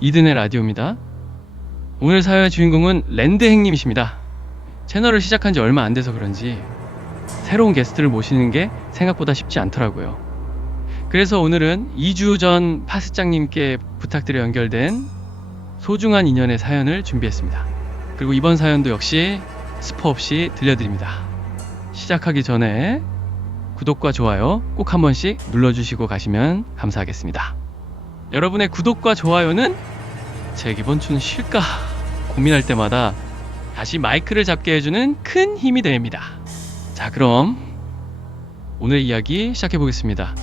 이든의 라디오입니다. 오늘 사연의 주인공은 랜드행님이십니다. 채널을 시작한 지 얼마 안 돼서 그런지 새로운 게스트를 모시는 게 생각보다 쉽지 않더라고요. 그래서 오늘은 2주 전 파스장님께 부탁드려 연결된 소중한 인연의 사연을 준비했습니다. 그리고 이번 사연도 역시 스포 없이 들려드립니다. 시작하기 전에 구독과 좋아요 꼭 한 번씩 눌러주시고 가시면 감사하겠습니다. 여러분의 구독과 좋아요는 제가 이번 주는 쉴까 고민할 때마다 다시 마이크를 잡게 해주는 큰 힘이 됩니다. 자, 그럼 오늘 이야기 시작해 보겠습니다.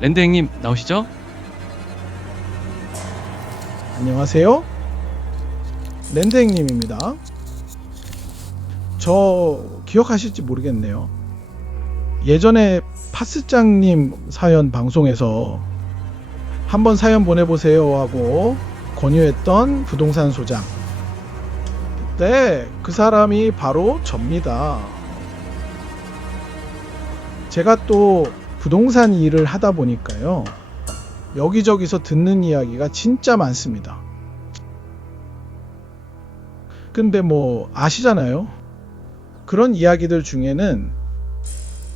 랜드행님 나오시죠? 안녕하세요. 랜드행님입니다. 저 기억하실지 모르겠네요. 예전에 파스장님 사연 방송에서 한번 사연 보내보세요 하고 권유했던 부동산 소장, 그때 그 사람이 바로 접니다. 제가 또 부동산 일을 하다 보니까요, 여기저기서 듣는 이야기가 진짜 많습니다. 근데 뭐 아시잖아요, 그런 이야기들 중에는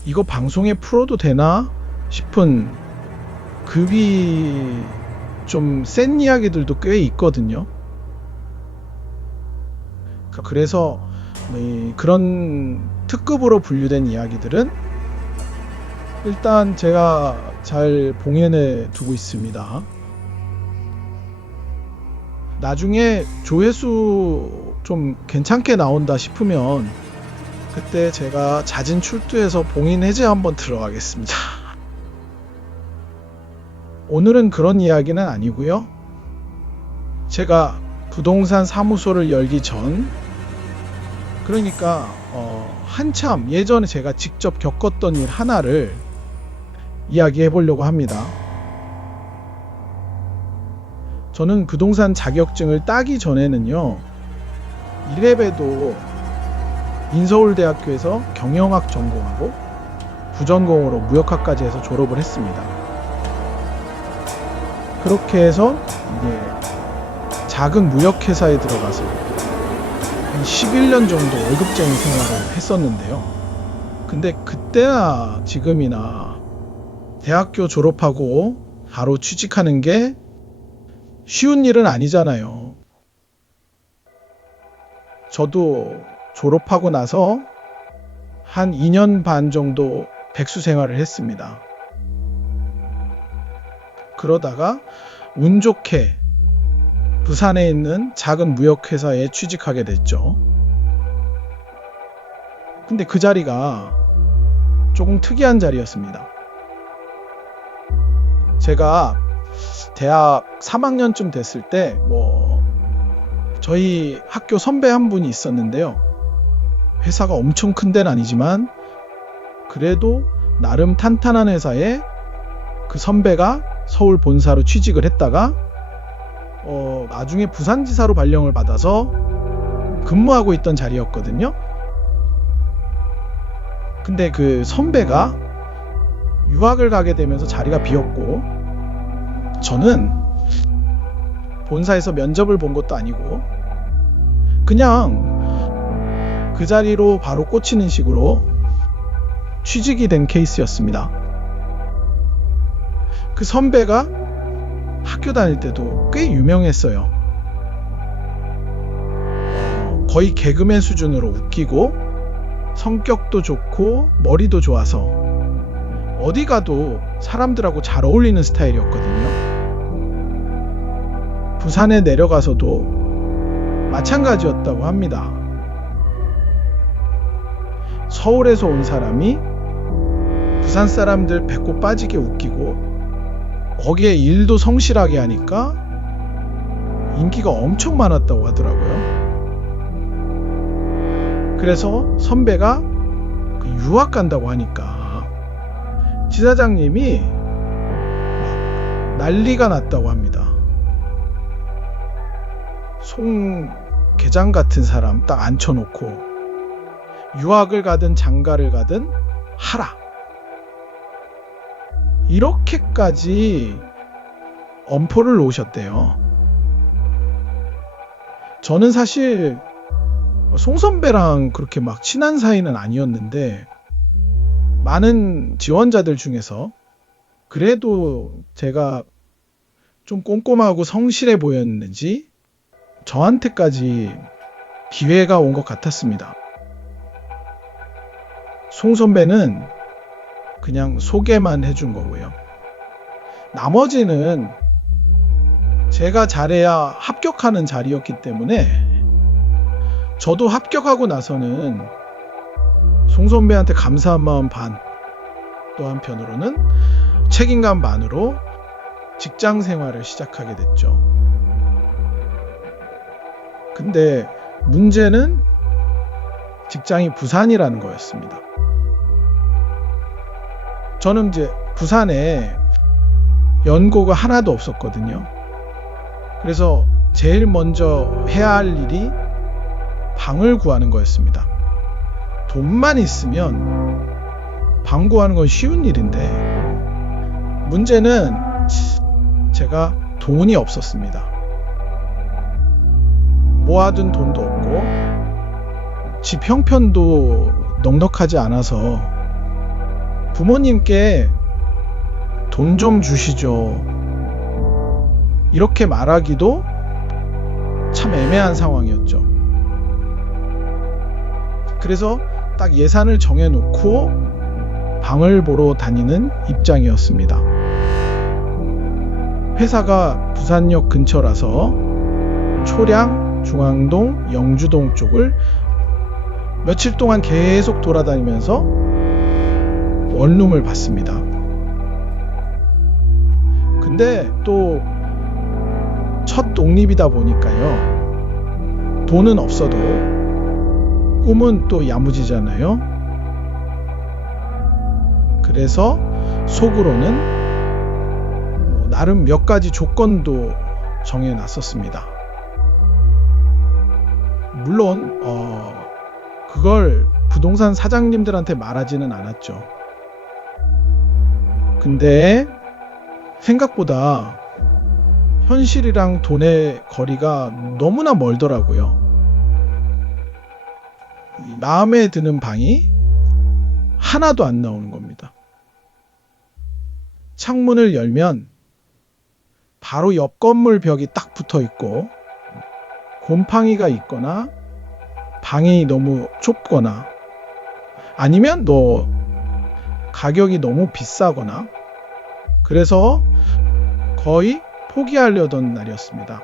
이거 방송에 풀어도 되나 싶은 급이 좀 센 이야기들도 꽤 있거든요. 그래서 그런 특급으로 분류된 이야기들은 일단 제가 잘 봉해내 두고 있습니다. 나중에 조회수 좀 괜찮게 나온다 싶으면 그때 제가 자진 출두해서 봉인 해제 한번 들어가겠습니다. 오늘은 그런 이야기는 아니고요. 제가 부동산 사무소를 열기 전, 그러니까 한참 예전에 제가 직접 겪었던 일 하나를 이야기해 보려고 합니다. 저는 부동산 자격증을 따기 전에는요, 이래봬도 인서울대학교에서 경영학 전공하고 부전공으로 무역학까지 해서 졸업을 했습니다. 그렇게 해서 이제 작은 무역회사에 들어가서 한 11년 정도 월급쟁이 생활을 했었는데요. 근데 그때나 지금이나 대학교 졸업하고 바로 취직하는 게 쉬운 일은 아니잖아요. 저도 졸업하고 나서 한 2년 반 정도 백수 생활을 했습니다. 그러다가 운 좋게 부산에 있는 작은 무역회사에 취직하게 됐죠. 근데 그 자리가 조금 특이한 자리였습니다. 제가 대학 3학년쯤 됐을 때 저희 학교 선배 한 분이 있었는데요. 회사가 엄청 큰 데는 아니지만 그래도 나름 탄탄한 회사에 그 선배가 서울 본사로 취직을 했다가 나중에 부산지사로 발령을 받아서 근무하고 있던 자리였거든요. 근데 그 선배가 유학을 가게 되면서 자리가 비었고, 저는 본사에서 면접을 본 것도 아니고 그냥 그 자리로 바로 꽂히는 식으로 취직이 된 케이스였습니다. 그 선배가 학교 다닐 때도 꽤 유명했어요. 거의 개그맨 수준으로 웃기고 성격도 좋고 머리도 좋아서 어디 가도 사람들하고 잘 어울리는 스타일이었거든요. 부산에 내려가서도 마찬가지였다고 합니다. 서울에서 온 사람이 부산 사람들 배꼽 빠지게 웃기고 거기에 일도 성실하게 하니까 인기가 엄청 많았다고 하더라고요. 그래서 선배가 유학 간다고 하니까 지사장님이 막 난리가 났다고 합니다. 송계장 같은 사람 딱 앉혀놓고 유학을 가든 장가를 가든 하라, 이렇게까지 엄포를 놓으셨대요. 저는 사실 송 선배랑 그렇게 막 친한 사이는 아니었는데 많은 지원자들 중에서 그래도 제가 좀 꼼꼼하고 성실해 보였는지 저한테까지 기회가 온 것 같았습니다. 송 선배는 그냥 소개만 해준 거고요. 나머지는 제가 잘해야 합격하는 자리였기 때문에 저도 합격하고 나서는 송 선배한테 감사한 마음 반, 또 한편으로는 책임감 반으로 직장 생활을 시작하게 됐죠. 근데 문제는 직장이 부산이라는 거였습니다. 저는 이제 부산에 연고가 하나도 없었거든요. 그래서 제일 먼저 해야 할 일이 방을 구하는 거였습니다. 돈만 있으면 방 구하는 건 쉬운 일인데 문제는 제가 돈이 없었습니다. 모아둔 돈도 없고 집 형편도 넉넉하지 않아서 부모님께 돈 좀 주시죠, 이렇게 말하기도 참 애매한 상황이었죠. 그래서 딱 예산을 정해놓고 방을 보러 다니는 입장이었습니다. 회사가 부산역 근처라서 초량, 중앙동, 영주동 쪽을 며칠 동안 계속 돌아다니면서 원룸을 봤습니다. 근데 또 첫 독립이다 보니까요, 돈은 없어도 꿈은 또 야무지잖아요. 그래서 속으로는 나름 몇 가지 조건도 정해놨었습니다. 물론 그걸 부동산 사장님들한테 말하지는 않았죠. 근데 생각보다 현실이랑 돈의 거리가 너무나 멀더라고요. 마음에 드는 방이 하나도 안 나오는 겁니다. 창문을 열면 바로 옆 건물 벽이 딱 붙어 있고 곰팡이가 있거나 방이 너무 좁거나 아니면 가격이 너무 비싸거나, 그래서 거의 포기하려던 날이었습니다.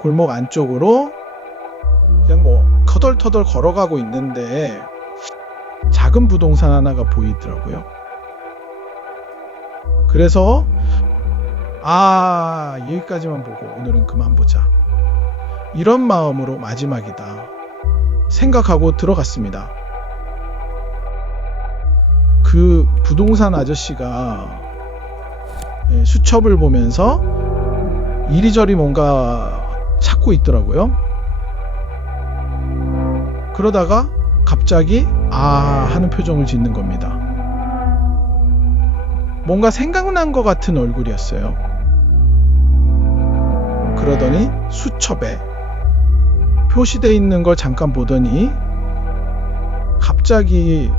골목 안쪽으로 그냥 터덜터덜 걸어가고 있는데 작은 부동산 하나가 보이더라고요. 그래서 여기까지만 보고 오늘은 그만 보자, 이런 마음으로 마지막이다 생각하고 들어갔습니다. 그 부동산 아저씨가 수첩을 보면서 이리저리 뭔가 찾고 있더라고요. 그러다가 갑자기 하는 표정을 짓는 겁니다. 뭔가 생각난 것 같은 얼굴이었어요. 그러더니 수첩에 표시되어 있는 걸 잠깐 보더니 갑자기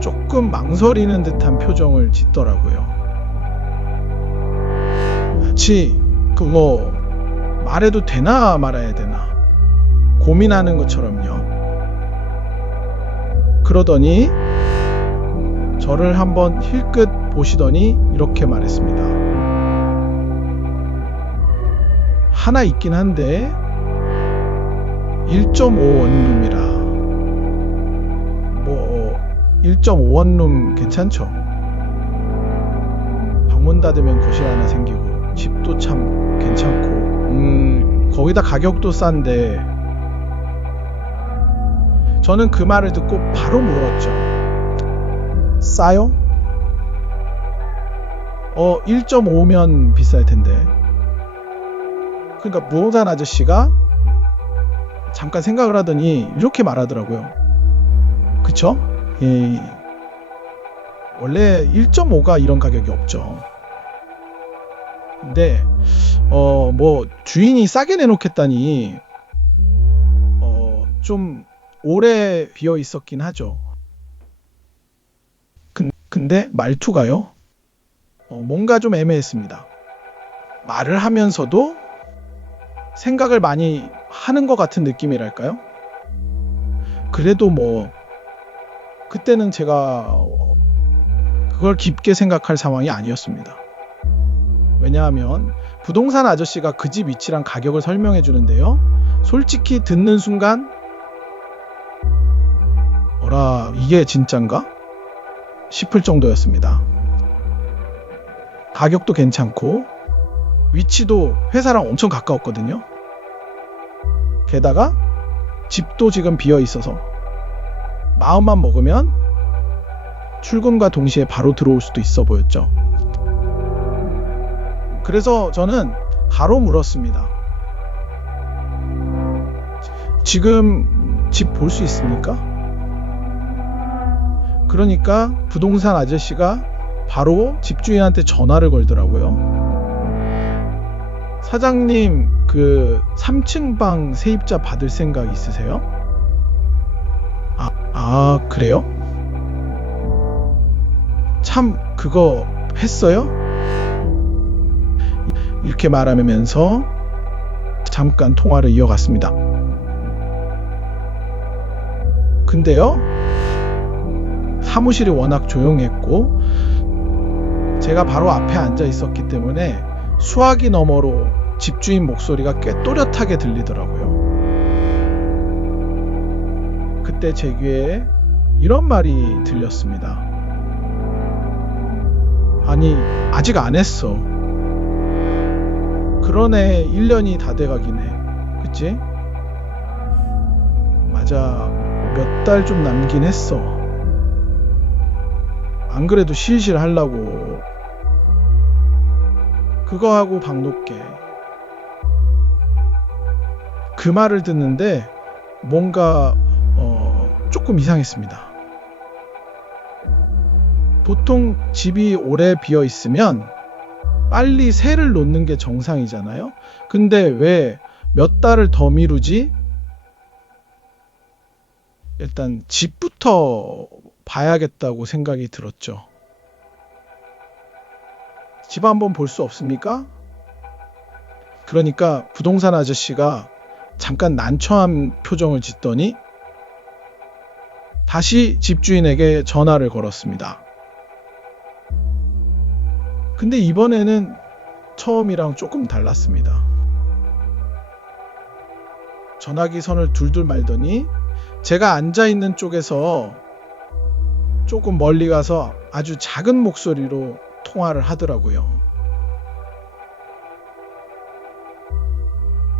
조금 망설이는 듯한 표정을 짓더라고요. 마치 말해도 되나 말아야 되나 고민하는 것처럼요. 그러더니 저를 한번 힐끗 보시더니 이렇게 말했습니다. 하나 있긴 한데 1.5원룸이라 1.5원룸 괜찮죠? 방문 닫으면 거실 하나 생기고 집도 참 괜찮고 거기다 가격도 싼데. 저는 그 말을 듣고 바로 물었죠. 싸요? 1.5면 비쌀 텐데. 그러니까 부동산 아저씨가 잠깐 생각을 하더니 이렇게 말하더라고요. 그쵸? 원래 1.5가 이런 가격이 없죠. 근데 뭐 주인이 싸게 내놓겠다니 좀 오래 비어 있었긴 하죠. 근데 말투가요. 뭔가 좀 애매했습니다. 말을 하면서도 생각을 많이 하는 것 같은 느낌이랄까요? 그래도 뭐 그때는 제가 그걸 깊게 생각할 상황이 아니었습니다. 왜냐하면 부동산 아저씨가 그 집 위치랑 가격을 설명해 주는데요. 솔직히 듣는 순간 어라 이게 진짠가? 싶을 정도였습니다. 가격도 괜찮고 위치도 회사랑 엄청 가까웠거든요. 게다가 집도 지금 비어 있어서 마음만 먹으면 출근과 동시에 바로 들어올 수도 있어 보였죠. 그래서 저는 바로 물었습니다. 지금 집 볼 수 있습니까? 그러니까 부동산 아저씨가 바로 집주인한테 전화를 걸더라고요. 사장님, 그 3층 방 세입자 받을 생각 있으세요? 그래요? 참, 그거 했어요? 이렇게 말하면서 잠깐 통화를 이어갔습니다. 근데요, 사무실이 워낙 조용했고 제가 바로 앞에 앉아 있었기 때문에 수화기 너머로 집주인 목소리가 꽤 또렷하게 들리더라고요. 그때 제 귀에 이런 말이 들렸습니다. 아니, 아직 안 했어. 그러네, 1년이 다 돼가긴 해. 그치? 맞아, 몇 달 좀 남긴 했어. 안 그래도 실실 하려고. 그거 하고 방 놓게. 그 말을 듣는데 뭔가 조금 이상했습니다. 보통 집이 오래 비어 있으면 빨리 새를 놓는 게 정상이잖아요. 근데 왜 몇 달을 더 미루지? 일단 집부터 봐야겠다고 생각이 들었죠. 집 한번 볼 수 없습니까? 그러니까 부동산 아저씨가 잠깐 난처한 표정을 짓더니 다시 집주인에게 전화를 걸었습니다. 근데 이번에는 처음이랑 조금 달랐습니다. 전화기 선을 둘둘 말더니 제가 앉아있는 쪽에서 조금 멀리 가서 아주 작은 목소리로 통화를 하더라고요.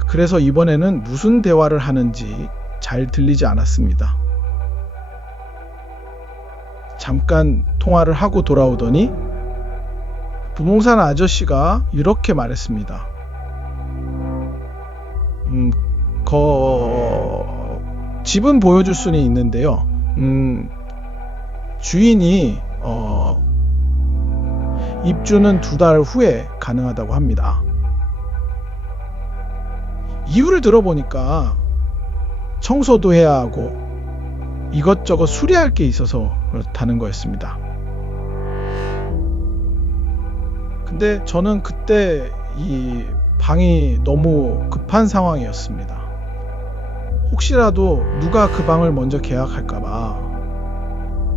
그래서 이번에는 무슨 대화를 하는지 잘 들리지 않았습니다. 잠깐 통화를 하고 돌아오더니 부동산 아저씨가 이렇게 말했습니다. 집은 보여줄 수는 있는데요. 주인이 입주는 2달 후에 가능하다고 합니다. 이유를 들어보니까 청소도 해야 하고 이것저것 수리할 게 있어서 그렇다는 거였습니다. 근데 저는 그때 이 방이 너무 급한 상황이었습니다. 혹시라도 누가 그 방을 먼저 계약할까봐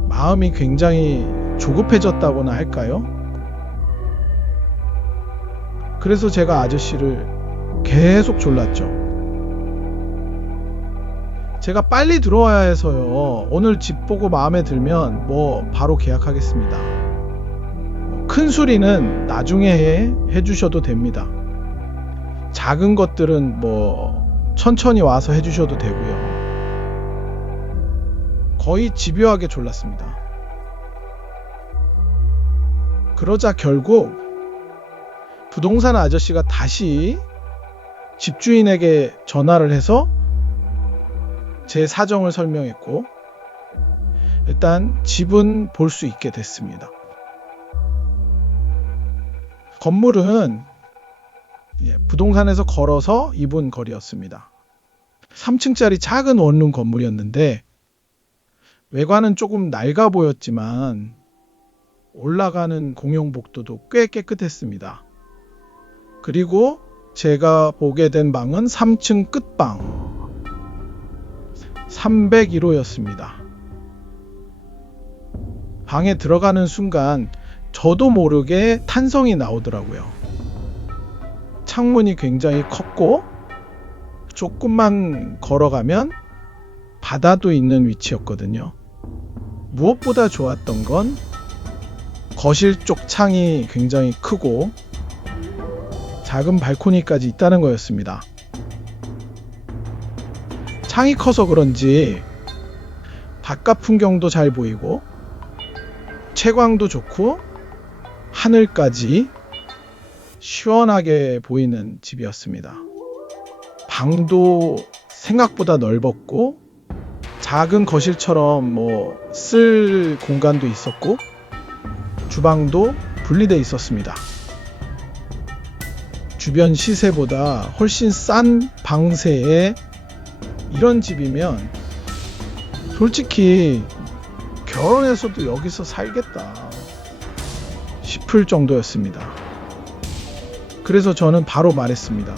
마음이 굉장히 조급해졌다고나 할까요? 그래서 제가 아저씨를 계속 졸랐죠. 제가 빨리 들어와야 해서요. 오늘 집 보고 마음에 들면 뭐 바로 계약하겠습니다. 큰 수리는 나중에 해주셔도 됩니다. 작은 것들은 뭐 천천히 와서 해주셔도 되고요. 거의 집요하게 졸랐습니다. 그러자 결국 부동산 아저씨가 다시 집주인에게 전화를 해서 제 사정을 설명했고 일단 집은 볼 수 있게 됐습니다. 건물은 부동산에서 걸어서 2분 거리였습니다. 3층짜리 작은 원룸 건물이었는데 외관은 조금 낡아 보였지만 올라가는 공용복도도 꽤 깨끗했습니다. 그리고 제가 보게 된 방은 3층 끝방 301호였습니다. 방에 들어가는 순간 저도 모르게 탄성이 나오더라고요. 창문이 굉장히 컸고 조금만 걸어가면 바다도 있는 위치였거든요. 무엇보다 좋았던 건 거실 쪽 창이 굉장히 크고 작은 발코니까지 있다는 거였습니다. 창이 커서 그런지 바깥 풍경도 잘 보이고 채광도 좋고 하늘까지 시원하게 보이는 집이었습니다. 방도 생각보다 넓었고 작은 거실처럼 쓸 공간도 있었고 주방도 분리되어 있었습니다. 주변 시세보다 훨씬 싼 방세에 이런 집이면 솔직히 결혼해서도 여기서 살겠다 싶을 정도였습니다. 그래서 저는 바로 말했습니다.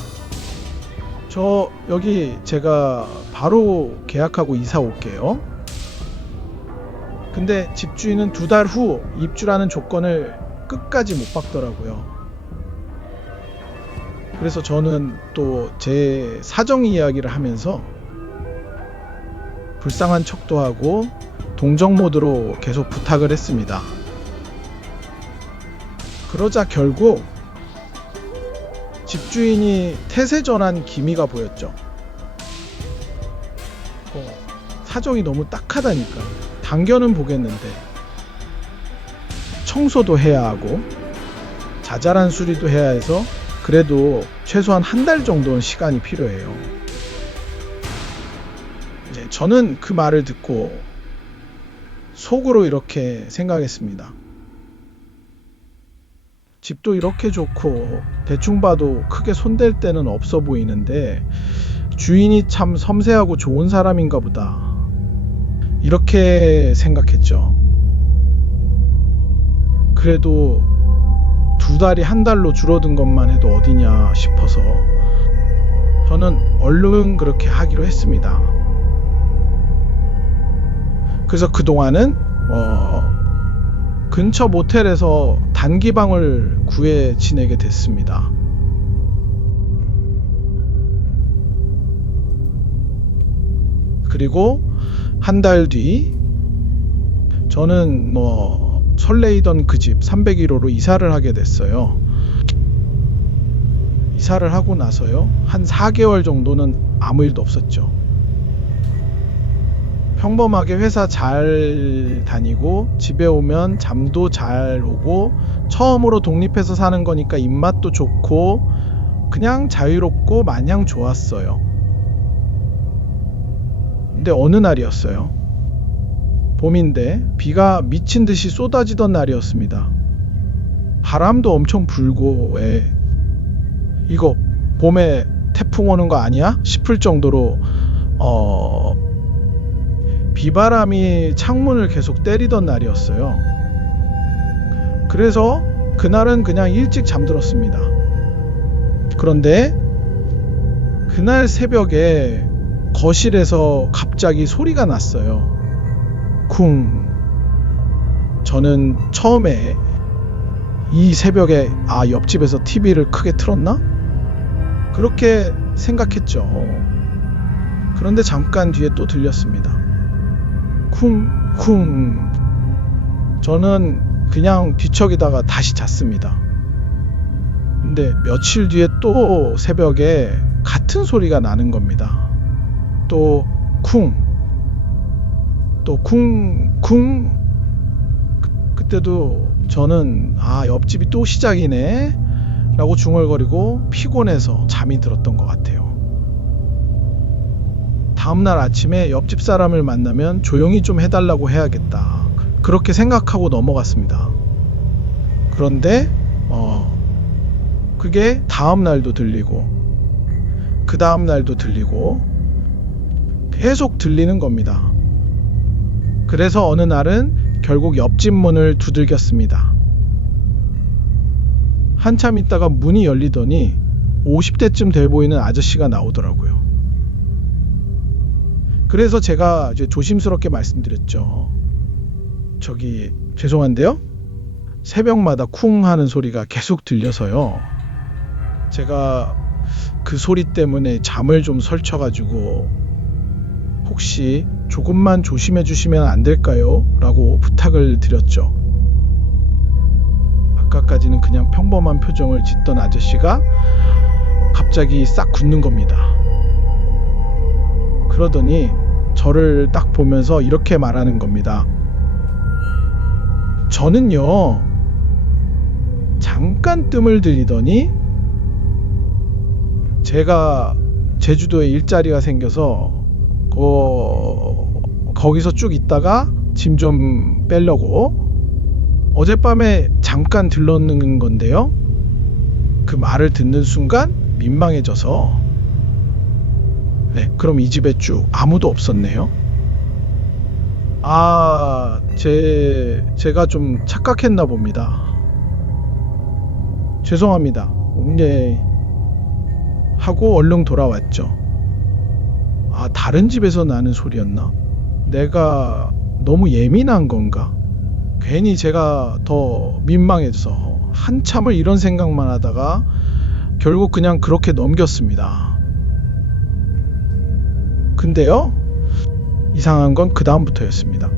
저 여기 제가 바로 계약하고 이사 올게요. 근데 집주인은 2달 후 입주라는 조건을 끝까지 못 박더라고요. 그래서 저는 또 제 사정 이야기를 하면서 불쌍한 척도 하고 동정 모드로 계속 부탁을 했습니다. 그러자 결국 집주인이 태세전환 기미가 보였죠. 사정이 너무 딱하다니까. 당겨는 보겠는데 청소도 해야 하고 자잘한 수리도 해야 해서 그래도 최소한 1달 정도는 시간이 필요해요. 이제 저는 그 말을 듣고 속으로 이렇게 생각했습니다. 집도 이렇게 좋고 대충 봐도 크게 손댈 데는 없어 보이는데 주인이 참 섬세하고 좋은 사람인가 보다. 이렇게 생각했죠. 그래도 2달이 1달로 줄어든 것만 해도 어디냐 싶어서 저는 얼른 그렇게 하기로 했습니다. 그래서 그동안은 근처 모텔에서 단기방을 구해 지내게 됐습니다. 그리고 1달 뒤 저는 설레이던 그 집 301호로 이사를 하게 됐어요. 이사를 하고 나서요. 한 4개월 정도는 아무 일도 없었죠. 평범하게 회사 잘 다니고 집에 오면 잠도 잘 오고 처음으로 독립해서 사는 거니까 입맛도 좋고 그냥 자유롭고 마냥 좋았어요. 근데 어느 날이었어요. 봄인데 비가 미친 듯이 쏟아지던 날이었습니다. 바람도 엄청 불고 이거 봄에 태풍 오는 거 아니야? 싶을 정도로 비바람이 창문을 계속 때리던 날이었어요. 그래서 그날은 그냥 일찍 잠들었습니다. 그런데 그날 새벽에 거실에서 갑자기 소리가 났어요. 쿵. 저는 처음에 이 새벽에 옆집에서 TV를 크게 틀었나? 그렇게 생각했죠. 그런데 잠깐 뒤에 또 들렸습니다. 쿵쿵. 저는 그냥 뒤척이다가 다시 잤습니다. 근데 며칠 뒤에 또 새벽에 같은 소리가 나는 겁니다. 또 쿵, 또 쿵쿵. 그때도 저는 옆집이 또 시작이네 라고 중얼거리고 피곤해서 잠이 들었던 것 같아요. 다음날 아침에 옆집 사람을 만나면 조용히 좀 해달라고 해야겠다, 그렇게 생각하고 넘어갔습니다. 그런데 그게 다음 날도 들리고 그 다음 날도 들리고 계속 들리는 겁니다. 그래서 어느 날은 결국 옆집 문을 두들겼습니다. 한참 있다가 문이 열리더니 50대쯤 돼 보이는 아저씨가 나오더라고요. 그래서 제가 이제 조심스럽게 말씀드렸죠. 저기 죄송한데요. 새벽마다 쿵 하는 소리가 계속 들려서요. 제가 그 소리 때문에 잠을 좀 설쳐가지고 혹시 조금만 조심해 주시면 안 될까요? 라고 부탁을 드렸죠. 아까까지는 그냥 평범한 표정을 짓던 아저씨가 갑자기 싹 굳는 겁니다. 그러더니 저를 딱 보면서 이렇게 말하는 겁니다. 저는요, 잠깐 뜸을 들이더니 제가 제주도에 일자리가 생겨서 거기서 쭉 있다가 짐 좀 빼려고 어젯밤에 잠깐 들렀는 건데요. 그 말을 듣는 순간 민망해져서 네, 그럼 이 집에 쭉 아무도 없었네요. 제가 좀 착각했나 봅니다. 죄송합니다. 네. 하고 얼른 돌아왔죠. 다른 집에서 나는 소리였나? 내가 너무 예민한 건가? 괜히 제가 더 민망해서 한참을 이런 생각만 하다가 결국 그냥 그렇게 넘겼습니다. 근데요, 이상한 건 그 다음부터였습니다.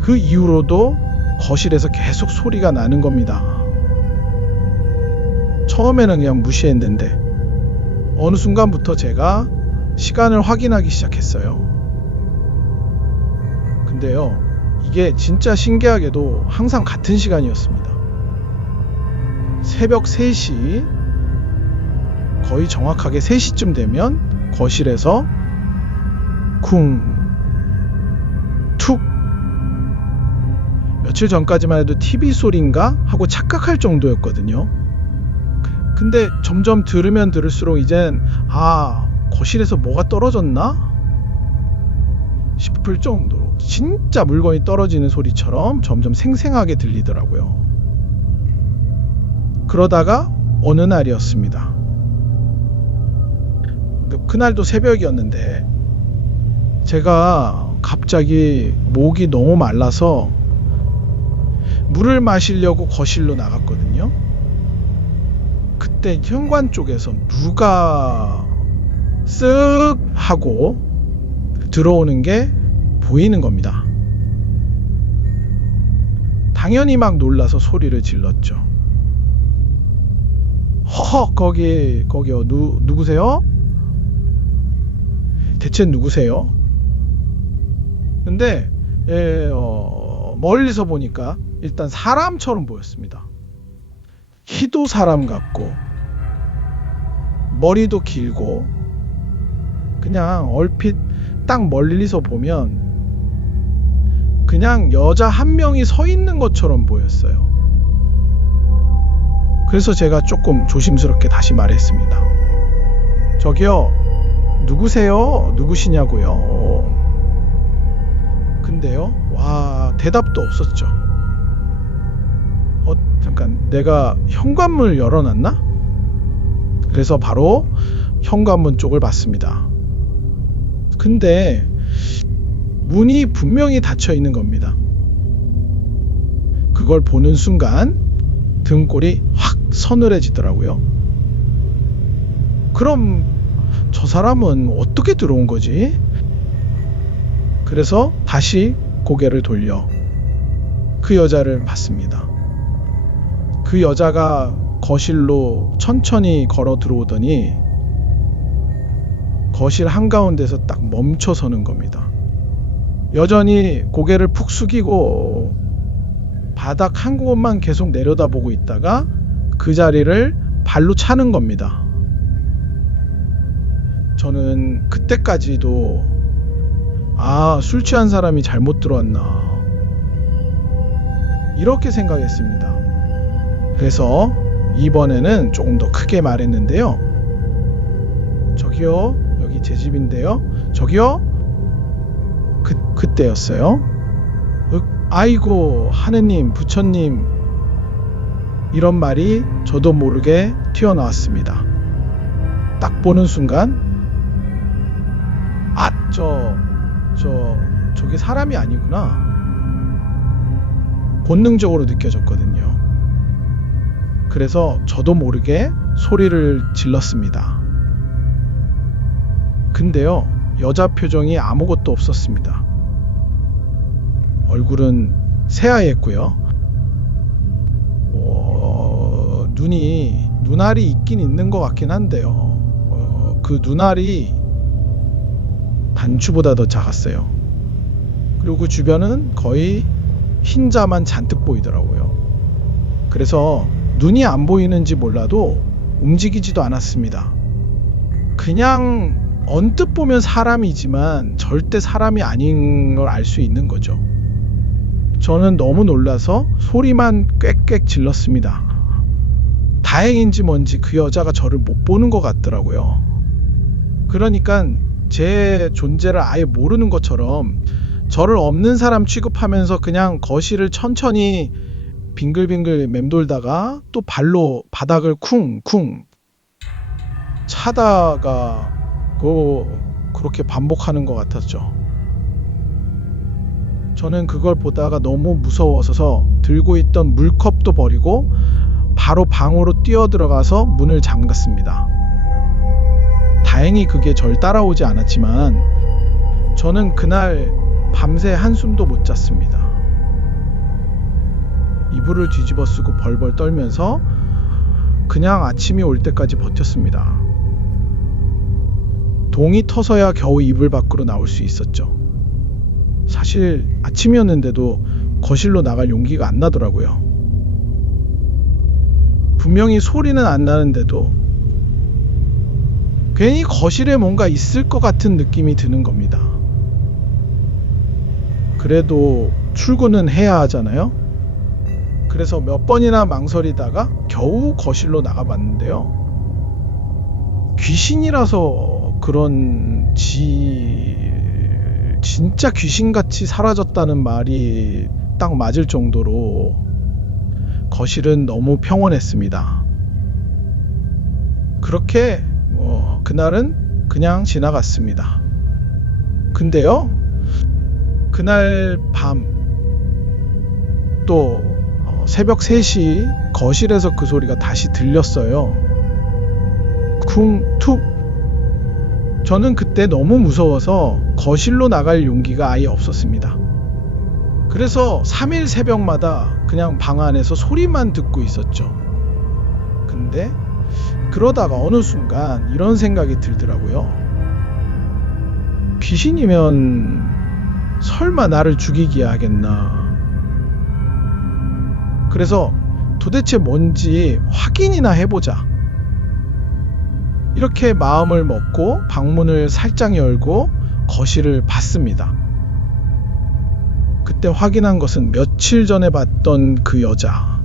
그 이후로도 거실에서 계속 소리가 나는 겁니다. 처음에는 그냥 무시했는데 어느 순간부터 제가 시간을 확인하기 시작했어요. 근데요, 이게 진짜 신기하게도 항상 같은 시간이었습니다. 새벽 3시, 거의 정확하게 3시쯤 되면 거실에서 쿵, 툭. 며칠 전까지만 해도 TV 소리인가 하고 착각할 정도였거든요. 근데 점점 들으면 들을수록 이젠 거실에서 뭐가 떨어졌나? 싶을 정도로 진짜 물건이 떨어지는 소리처럼 점점 생생하게 들리더라고요. 그러다가 어느 날이었습니다. 그날도 새벽이었는데 제가 갑자기 목이 너무 말라서 물을 마시려고 거실로 나갔거든요. 그때 현관 쪽에서 누가 쓱 하고 들어오는 게 보이는 겁니다. 당연히 막 놀라서 소리를 질렀죠. 허허, 거기요. 누구세요? 대체 누구세요? 근데 멀리서 보니까 일단 사람처럼 보였습니다. 키도 사람 같고 머리도 길고 그냥 얼핏 딱 멀리서 보면 그냥 여자 한 명이 서 있는 것처럼 보였어요. 그래서 제가 조금 조심스럽게 다시 말했습니다. 저기요, 누구세요? 누구시냐고요? 근데요, 대답도 없었죠. 잠깐, 내가 현관문을 열어놨나? 그래서 바로 현관문 쪽을 봤습니다. 근데 문이 분명히 닫혀 있는 겁니다. 그걸 보는 순간 등골이 확 서늘해지더라고요. 그럼 저 사람은 어떻게 들어온 거지? 그래서 다시 고개를 돌려 그 여자를 봤습니다. 그 여자가 거실로 천천히 걸어 들어오더니 거실 한가운데서 딱 멈춰 서는 겁니다. 여전히 고개를 푹 숙이고 바닥 한 곳만 계속 내려다보고 있다가 그 자리를 발로 차는 겁니다. 저는 그때까지도 술 취한 사람이 잘못 들어왔나 이렇게 생각했습니다. 그래서 이번에는 조금 더 크게 말했는데요. 저기요, 여기 제 집인데요. 저기요? 그때였어요. 아이고, 하느님, 부처님. 이런 말이 저도 모르게 튀어나왔습니다. 딱 보는 순간, 저게 사람이 아니구나. 본능적으로 느껴졌거든요. 그래서 저도 모르게 소리를 질렀습니다. 근데요, 여자 표정이 아무것도 없었습니다. 얼굴은 새하얗고요. 눈알이 있긴 있는 것 같긴 한데요. 그 눈알이 단추보다 더 작았어요. 그리고 그 주변은 거의 흰자만 잔뜩 보이더라고요. 그래서 눈이 안 보이는지 몰라도 움직이지도 않았습니다. 그냥 언뜻 보면 사람이지만 절대 사람이 아닌 걸 알 수 있는 거죠. 저는 너무 놀라서 소리만 꽥꽥 질렀습니다. 다행인지 뭔지 그 여자가 저를 못 보는 것 같더라고요. 그러니까 제 존재를 아예 모르는 것처럼 저를 없는 사람 취급하면서 그냥 거실을 천천히 빙글빙글 맴돌다가 또 발로 바닥을 쿵쿵 차다가 그렇게 반복하는 것 같았죠. 저는 그걸 보다가 너무 무서워서 들고 있던 물컵도 버리고 바로 방으로 뛰어들어가서 문을 잠갔습니다. 다행히 그게 절 따라오지 않았지만 저는 그날 밤새 한숨도 못 잤습니다. 이불을 뒤집어 쓰고 벌벌 떨면서 그냥 아침이 올 때까지 버텼습니다. 동이 터서야 겨우 이불 밖으로 나올 수 있었죠. 사실 아침이었는데도 거실로 나갈 용기가 안 나더라고요. 분명히 소리는 안 나는데도 괜히 거실에 뭔가 있을 것 같은 느낌이 드는 겁니다. 그래도 출근은 해야 하잖아요. 그래서 몇 번이나 망설이다가 겨우 거실로 나가봤는데요. 귀신이라서 그런지 진짜 귀신같이 사라졌다는 말이 딱 맞을 정도로 거실은 너무 평온했습니다. 그렇게 그날은 그냥 지나갔습니다. 근데요, 그날 밤 또 새벽 3시 거실에서 그 소리가 다시 들렸어요. 쿵툭. 저는 그때 너무 무서워서 거실로 나갈 용기가 아예 없었습니다. 그래서 3일 새벽마다 그냥 방 안에서 소리만 듣고 있었죠. 근데 그러다가 어느 순간 이런 생각이 들더라고요. 귀신이면 설마 나를 죽이기 하겠나. 그래서 도대체 뭔지 확인이나 해보자. 이렇게 마음을 먹고 방문을 살짝 열고 거실을 봤습니다. 그때 확인한 것은 며칠 전에 봤던 그 여자.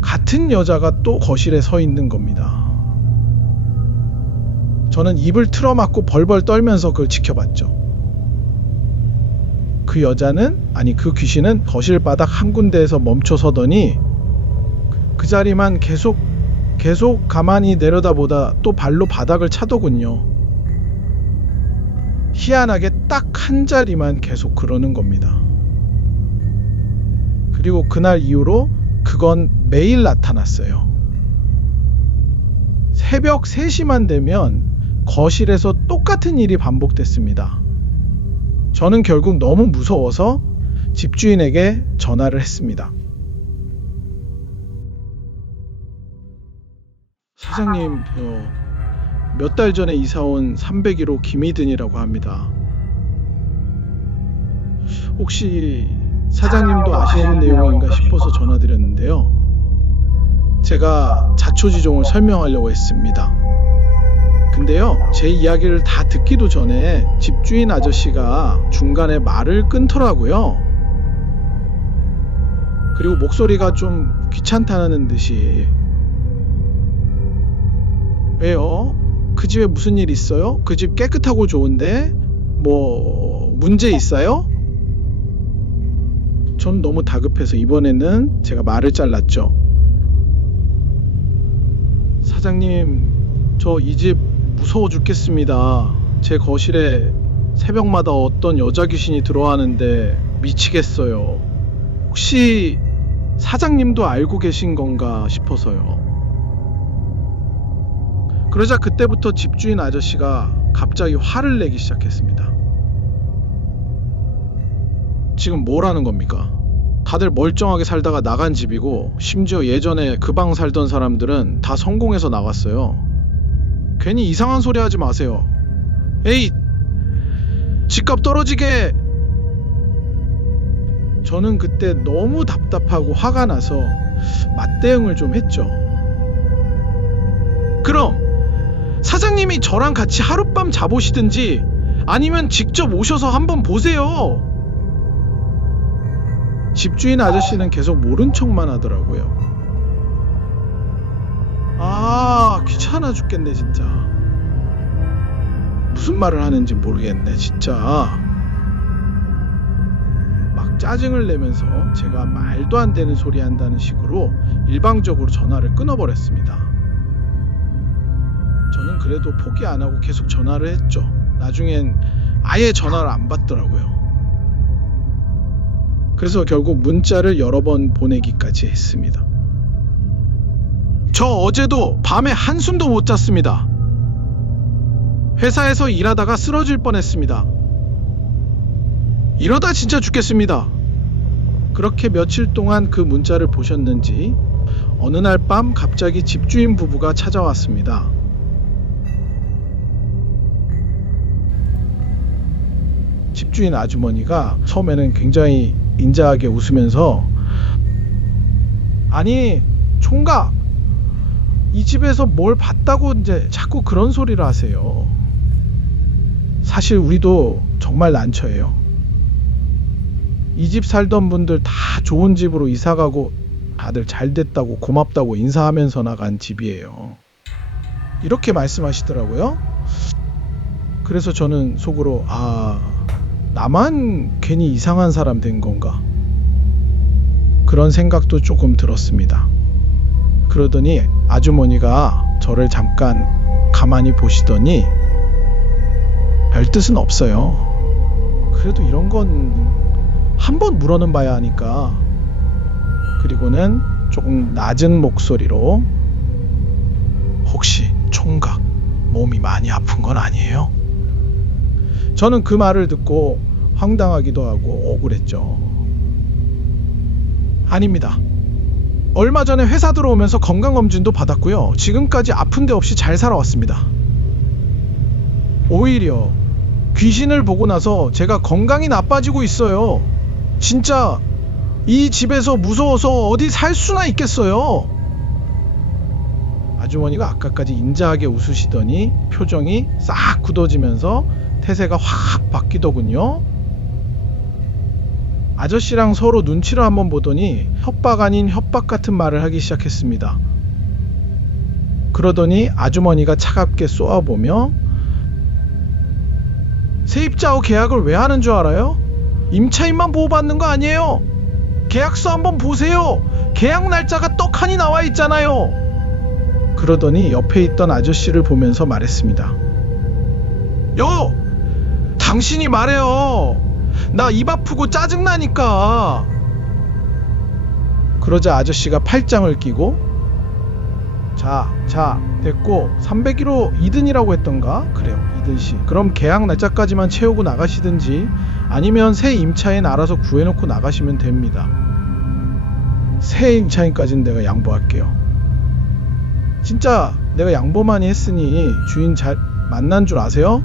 같은 여자가 또 거실에 서 있는 겁니다. 저는 입을 틀어막고 벌벌 떨면서 그걸 지켜봤죠. 그 귀신은 거실 바닥 한 군데에서 멈춰 서더니 그 자리만 계속 가만히 내려다보다 또 발로 바닥을 차더군요. 희한하게 딱 한 자리만 계속 그러는 겁니다. 그리고 그날 이후로 그건 매일 나타났어요. 새벽 3시만 되면 거실에서 똑같은 일이 반복됐습니다. 저는 결국 너무 무서워서 집주인에게 전화를 했습니다. 사장님, 몇 달 전에 이사온 301호 김희든이라고 합니다. 혹시 사장님도 아시는 내용인가 싶어서 전화드렸는데요. 제가 자초지종을 설명하려고 했습니다. 근데요, 제 이야기를 다 듣기도 전에 집주인 아저씨가 중간에 말을 끊더라고요. 그리고 목소리가 좀 귀찮다는 듯이 왜요? 그 집에 무슨 일 있어요? 그 집 깨끗하고 좋은데 뭐 문제 있어요? 전 너무 다급해서 이번에는 제가 말을 잘랐죠. 사장님, 저 이 집 무서워 죽겠습니다. 제 거실에 새벽마다 어떤 여자 귀신이 들어가는데 미치겠어요. 혹시 사장님도 알고 계신 건가 싶어서요. 그러자 그때부터 집주인 아저씨가 갑자기 화를 내기 시작했습니다. 지금 뭐라는 겁니까? 다들 멀쩡하게 살다가 나간 집이고 심지어 예전에 그 방 살던 사람들은 다 성공해서 나갔어요. 괜히 이상한 소리 하지 마세요. 에이! 집값 떨어지게! 저는 그때 너무 답답하고 화가 나서 맞대응을 좀 했죠. 그럼 사장님이 저랑 같이 하룻밤 자보시든지 아니면 직접 오셔서 한번 보세요. 집주인 아저씨는 계속 모른 척만 하더라고요. 아, 귀찮아 죽겠네 진짜. 무슨 말을 하는지 모르겠네 진짜. 막 짜증을 내면서 제가 말도 안 되는 소리 한다는 식으로 일방적으로 전화를 끊어버렸습니다. 저는 그래도 포기 안 하고 계속 전화를 했죠. 나중엔 아예 전화를 안 받더라고요. 그래서 결국 문자를 여러 번 보내기까지 했습니다. 저 어제도 밤에 한숨도 못 잤습니다. 회사에서 일하다가 쓰러질 뻔했습니다. 이러다 진짜 죽겠습니다. 그렇게 며칠 동안 그 문자를 보셨는지 어느 날 밤 갑자기 집주인 부부가 찾아왔습니다. 집주인 아주머니가 처음에는 굉장히 인자하게 웃으면서 아니 총각 이 집에서 뭘 봤다고 이제 자꾸 그런 소리를 하세요. 사실 우리도 정말 난처해요. 이 집 살던 분들 다 좋은 집으로 이사가고 다들 잘 됐다고 고맙다고 인사하면서 나간 집이에요. 이렇게 말씀하시더라고요. 그래서 저는 속으로 나만 괜히 이상한 사람 된 건가? 그런 생각도 조금 들었습니다. 그러더니 아주머니가 저를 잠깐 가만히 보시더니 별 뜻은 없어요. 그래도 이런 건 한번 물어는 봐야 하니까. 그리고는 조금 낮은 목소리로 혹시 총각 몸이 많이 아픈 건 아니에요? 저는 그 말을 듣고 황당하기도 하고 억울했죠. 아닙니다. 얼마 전에 회사 들어오면서 건강검진도 받았고요. 지금까지 아픈 데 없이 잘 살아왔습니다. 오히려 귀신을 보고 나서 제가 건강이 나빠지고 있어요. 진짜 이 집에서 무서워서 어디 살 수나 있겠어요. 아주머니가 아까까지 인자하게 웃으시더니 표정이 싹 굳어지면서 태세가 확 바뀌더군요. 아저씨랑 서로 눈치를 한번 보더니 협박 아닌 협박 같은 말을 하기 시작했습니다. 그러더니 아주머니가 차갑게 쏘아보며 세입자하고 계약을 왜 하는 줄 알아요? 임차인만 보호받는 거 아니에요. 계약서 한번 보세요. 계약 날짜가 떡하니 나와 있잖아요. 그러더니 옆에 있던 아저씨를 보면서 말했습니다. 당신이 말해요. 나 입 아프고 짜증나니까. 그러자 아저씨가 팔짱을 끼고 자 됐고 301호 2등이라고 했던가? 그래요 2등씨. 그럼 계약 날짜까지만 채우고 나가시든지 아니면 새 임차인 알아서 구해놓고 나가시면 됩니다. 새 임차인까지는 내가 양보할게요. 진짜 내가 양보 많이 했으니 주인 잘 만난 줄 아세요?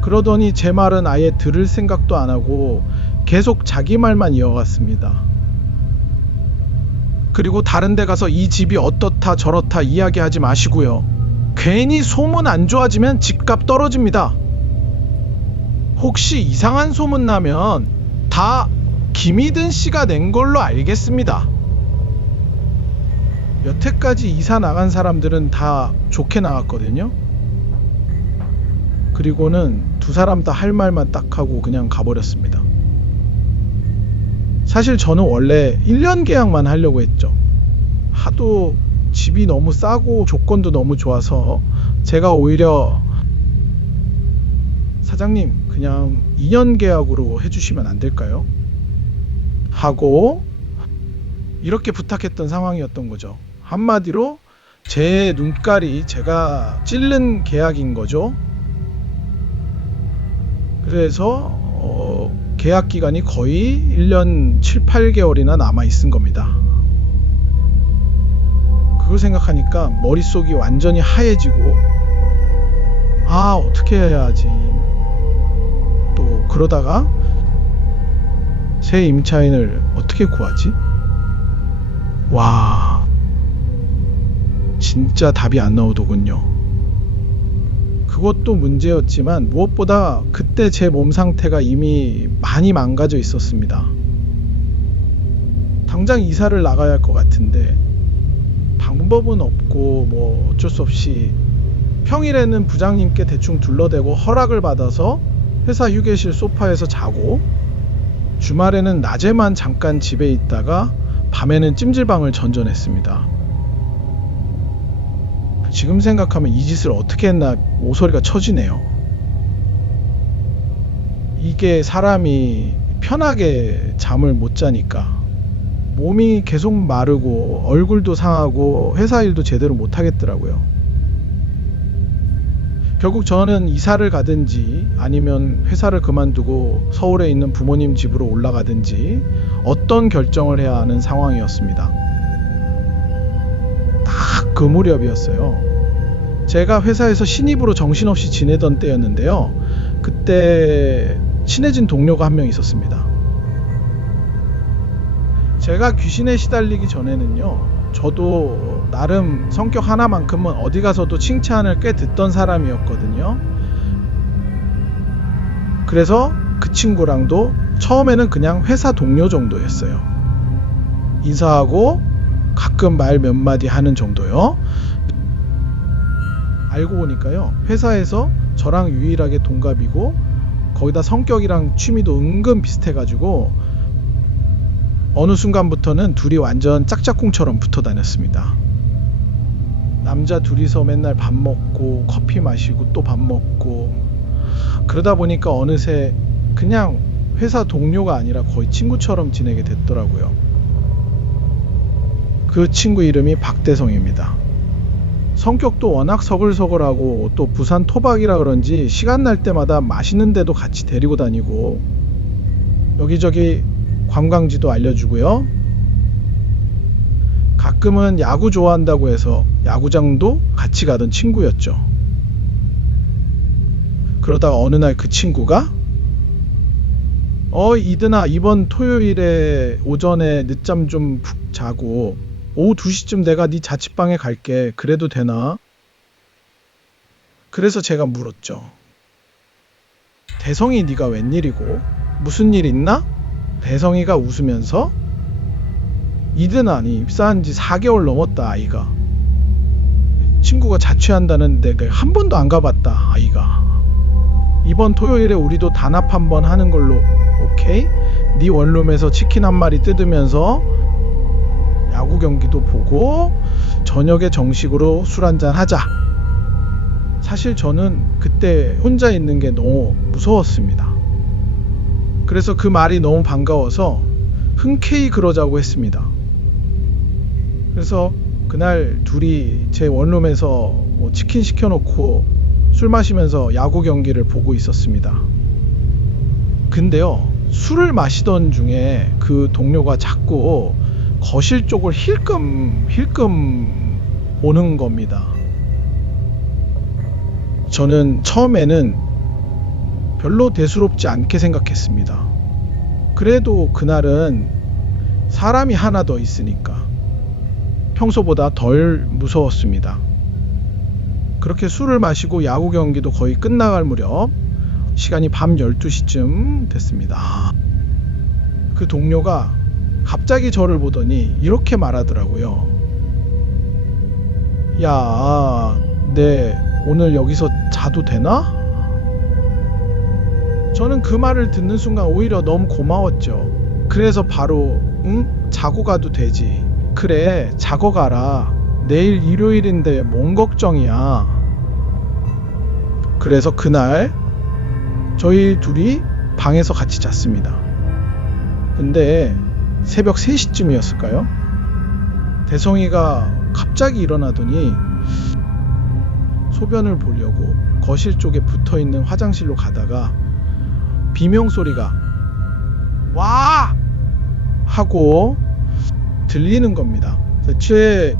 그러더니 제 말은 아예 들을 생각도 안 하고 계속 자기 말만 이어갔습니다. 그리고 다른 데 가서 이 집이 어떻다 저렇다 이야기하지 마시고요. 괜히 소문 안 좋아지면 집값 떨어집니다. 혹시 이상한 소문 나면 다 김희든 씨가 낸 걸로 알겠습니다. 여태까지 이사 나간 사람들은 다 좋게 나갔거든요. 그리고는 두 사람 다 할 말만 딱 하고 그냥 가버렸습니다. 사실 저는 원래 1년 계약만 하려고 했죠. 하도 집이 너무 싸고 조건도 너무 좋아서 제가 오히려 사장님 그냥 2년 계약으로 해주시면 안 될까요? 하고 이렇게 부탁했던 상황이었던 거죠. 한마디로 제 눈깔이 제가 찌른 계약인 거죠. 그래서 계약 기간이 거의 1년 7, 8개월이나 남아 있은 겁니다. 그걸 생각하니까 머릿속이 완전히 하얘지고 어떻게 해야지. 또 그러다가 새 임차인을 어떻게 구하지? 와, 진짜 답이 안 나오더군요. 그것도 문제였지만 무엇보다 그때 제 몸 상태가 이미 많이 망가져 있었습니다. 당장 이사를 나가야 할 것 같은데 방법은 없고 뭐 어쩔 수 없이 평일에는 부장님께 대충 둘러대고 허락을 받아서 회사 휴게실 소파에서 자고 주말에는 낮에만 잠깐 집에 있다가 밤에는 찜질방을 전전했습니다. 지금 생각하면 이 짓을 어떻게 했나 모서리가 쳐지네요. 이게 사람이 편하게 잠을 못 자니까 몸이 계속 마르고 얼굴도 상하고 회사 일도 제대로 못 하겠더라고요. 결국 저는 이사를 가든지 아니면 회사를 그만두고 서울에 있는 부모님 집으로 올라가든지 어떤 결정을 해야 하는 상황이었습니다. 딱 그 무렵이었어요. 제가 회사에서 신입으로 정신없이 지내던 때였는데요. 그때 친해진 동료가 한 명 있었습니다. 제가 귀신에 시달리기 전에는요, 저도 나름 성격 하나만큼은 어디 가서도 칭찬을 꽤 듣던 사람이었거든요. 그래서 그 친구랑도 처음에는 그냥 회사 동료 정도였어요. 인사하고 가끔 말 몇 마디 하는 정도요. 알고 보니까요, 회사에서 저랑 유일하게 동갑이고 거기다 성격이랑 취미도 은근 비슷해가지고 어느 순간부터는 둘이 완전 짝짝꿍처럼 붙어 다녔습니다. 남자 둘이서 맨날 밥 먹고 커피 마시고 또 밥 먹고 그러다 보니까 어느새 그냥 회사 동료가 아니라 거의 친구처럼 지내게 됐더라고요. 그 친구 이름이 박대성입니다. 성격도 워낙 서글서글하고 또 부산 토박이라 그런지 시간 날 때마다 맛있는 데도 같이 데리고 다니고 여기저기 관광지도 알려주고요. 가끔은 야구 좋아한다고 해서 야구장도 같이 가던 친구였죠. 그러다가 어느 날 그 친구가 이든아, 이번 토요일에 오전에 늦잠 좀 푹 자고 오후 2시쯤 내가 네 자취방에 갈게. 그래도 되나? 그래서 제가 물었죠. 대성이 네가 웬일이고? 무슨 일 있나? 대성이가 웃으면서 이든아, 니 입사한 지 4개월 넘었다 아이가. 친구가 자취한다는데 내가 한 번도 안 가봤다 아이가. 이번 토요일에 우리도 단합 한번 하는 걸로 오케이? 네 원룸에서 치킨 한 마리 뜯으면서 야구 경기도 보고 저녁에 정식으로 술 한잔 하자. 사실 저는 그때 혼자 있는 게 너무 무서웠습니다. 그래서 그 말이 너무 반가워서 흔쾌히 그러자고 했습니다. 그래서 그날 둘이 제 원룸에서 치킨 시켜놓고 술 마시면서 야구 경기를 보고 있었습니다. 근데요, 술을 마시던 중에 그 동료가 자꾸 거실 쪽을 힐끔 오는 겁니다. 저는 처음에는 별로 대수롭지 않게 생각했습니다. 그래도 그날은 사람이 하나 더 있으니까 평소보다 덜 무서웠습니다. 그렇게 술을 마시고 야구 경기도 거의 끝나갈 무렵 시간이 밤 12시쯤 됐습니다. 그 동료가 갑자기 저를 보더니 이렇게 말하더라고요. 야, 네, 오늘 여기서 자도 되나? 저는 그 말을 듣는 순간 오히려 너무 고마웠죠. 그래서 바로 응? 자고 가도 되지. 그래, 자고 가라. 내일 일요일인데 뭔 걱정이야. 그래서 그날 저희 둘이 방에서 같이 잤습니다. 근데 새벽 3시쯤이었을까요? 대성이가 갑자기 일어나더니 소변을 보려고 거실 쪽에 붙어있는 화장실로 가다가 비명소리가 와! 하고 들리는 겁니다. 대체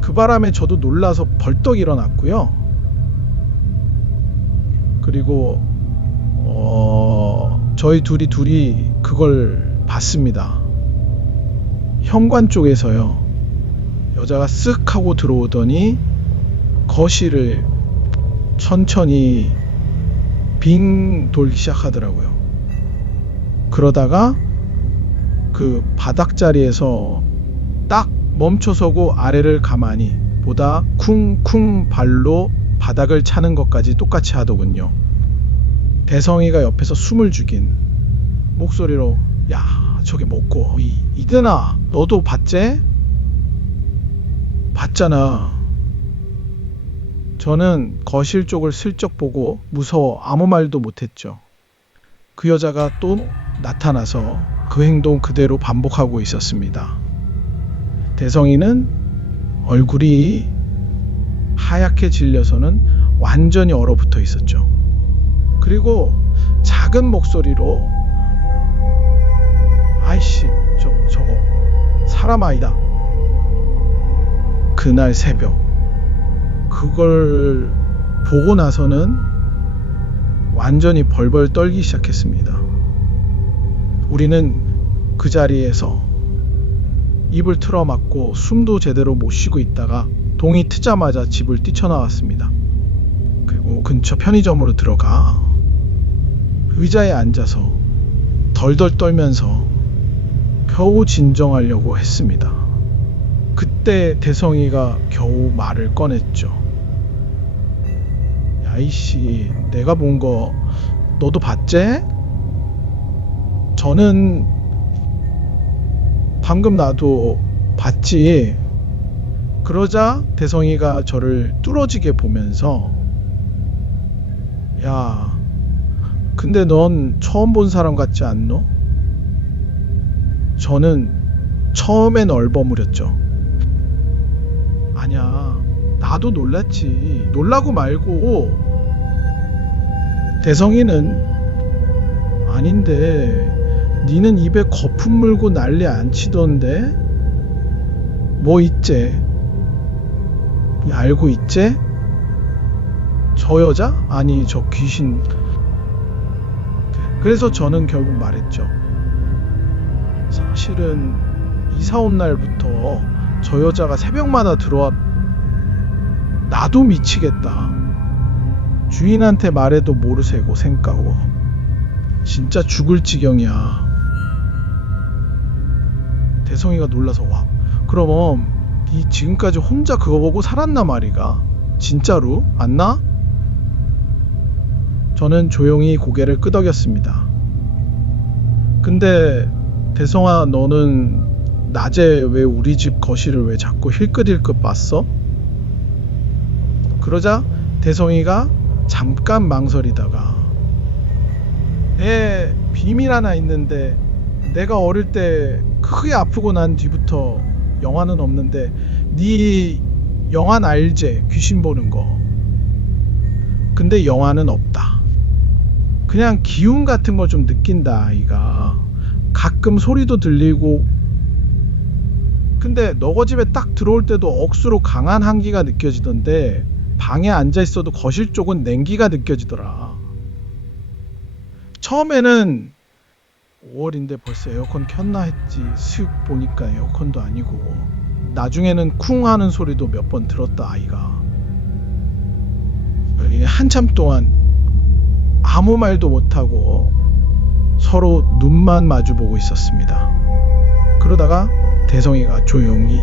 그 바람에 저도 놀라서 벌떡 일어났고요. 그리고 저희 둘이 그걸 봤습니다. 현관 쪽에서요. 여자가 쓱 하고 들어오더니 거실을 천천히 빙 돌기 시작하더라고요. 그러다가 그 바닥자리에서 딱 멈춰서고 아래를 가만히 보다 쿵쿵 발로 바닥을 차는 것까지 똑같이 하더군요. 대성이가 옆에서 숨을 죽인 목소리로 야, 저게 뭐고 이든아, 너도 봤지? 봤잖아. 저는 거실 쪽을 슬쩍 보고 무서워 아무 말도 못했죠. 그 여자가 또 나타나서 그 행동 그대로 반복하고 있었습니다. 대성이는 얼굴이 하얗게 질려서는 완전히 얼어붙어 있었죠. 그리고 작은 목소리로 아이씨, 저거 사람 아이다. 그날 새벽 그걸 보고 나서는 완전히 벌벌 떨기 시작했습니다. 우리는 그 자리에서 입을 틀어막고 숨도 제대로 못 쉬고 있다가 동이 트자마자 집을 뛰쳐나왔습니다. 그리고 근처 편의점으로 들어가 의자에 앉아서 덜덜 떨면서 겨우 진정하려고 했습니다. 그때 대성이가 겨우 말을 꺼냈죠. 야이씨, 내가 본 거 너도 봤지? 저는 방금 나도 봤지. 그러자 대성이가 저를 뚫어지게 보면서 야, 근데 넌 처음 본 사람 같지 않노? 저는 처음엔 얼버무렸죠. 아니야, 나도 놀랐지. 놀라고 말고. 대성이는 아닌데 니는 입에 거품 물고 난리 안 치던데? 뭐 있제? 알고 있제? 저 여자? 아니 저 귀신. 그래서 저는 결국 말했죠. 사실은 이사 온 날부터 저 여자가 새벽마다 들어와. 나도 미치겠다. 주인한테 말해도 모르세고 생까고. 진짜 죽을 지경이야. 대성이가 놀라서 와. 그럼 니 지금까지 혼자 그거 보고 살았나 말이가? 진짜로? 안나? 저는 조용히 고개를 끄덕였습니다. 근데 대성아, 너는 낮에 왜 우리 집 거실을 왜 자꾸 힐끗힐끗 봤어? 그러자 대성이가 잠깐 망설이다가 내 비밀 하나 있는데 내가 어릴 때 크게 아프고 난 뒤부터 영화는 없는데 네 영화는 알지? 귀신 보는 거. 근데 영화는 없다. 그냥 기운 같은 걸 좀 느낀다 아이가. 가끔 소리도 들리고. 근데 너거 집에 딱 들어올 때도 억수로 강한 한기가 느껴지던데 방에 앉아 있어도 거실 쪽은 냉기가 느껴지더라. 처음에는 5월인데 벌써 에어컨 켰나 했지 슥 보니까 에어컨도 아니고 나중에는 쿵 하는 소리도 몇 번 들었다 아이가. 한참 동안 아무 말도 못하고 서로 눈만 마주보고 있었습니다. 그러다가 대성이가 조용히,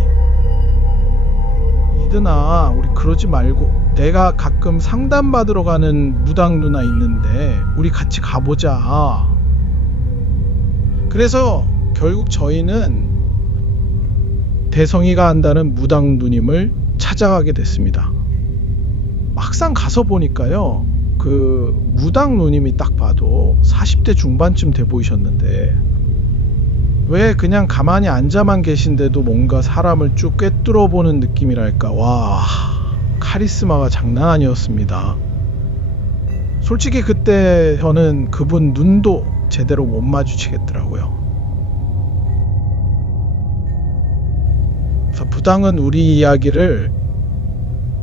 이든아, 우리 그러지 말고, 내가 가끔 상담받으러 가는 무당 누나 있는데 우리 같이 가보자. 그래서 결국 저희는 대성이가 한다는 무당 누님을 찾아가게 됐습니다. 막상 가서 보니까요, 그 무당 누님이 딱 봐도 40대 중반쯤 돼 보이셨는데, 왜 그냥 가만히 앉아만 계신데도 뭔가 사람을 쭉 꿰뚫어 보는 느낌이랄까. 와, 카리스마가 장난 아니었습니다. 솔직히 그때 저는 그분 눈도 제대로 못 마주치겠더라고요. 그래서 부당은 우리 이야기를